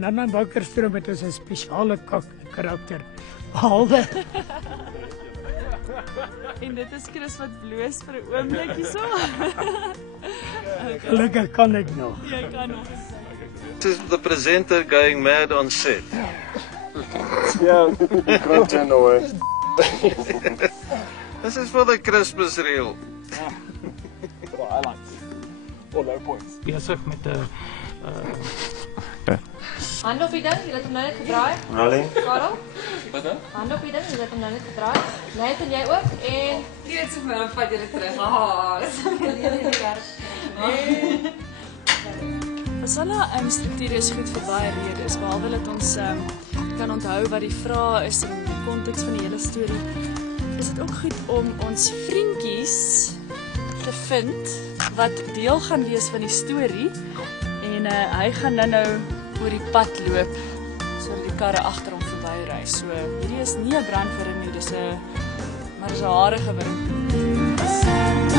En dan aan Bakkerstroom het ons 'n spesiale karakter. Behalwe En dit is Chris wat bloos vir 'n oomblik hierso. gelukkig kan ek nog. Jy kan nog. This is the presenter going mad on set. Yeah, grunt and away. This is for the Christmas reel. Highlights. Or low points. Besig met 'n Hand op die ding, jy het hom nou net gedraai. Rolling. Karel, Wat dan? hand op die ding, jy het hom nou net gedraai. Net en jy ook en Dit is vir 'n vat julle terug. Ah, dis Ons alle strukture is goed vir baie redes, behalwe dat ons kan onthou wat die vraag is en die konteks van die hele storie. Is dit ook goed om ons vriendjies te vind wat deel gaan wees van die storie en hy gaan nou oor die pad loop sodat die karre agter hom verbyry. So hierdie is nie 'n brandwurm nie, maar dis 'n harige wurm.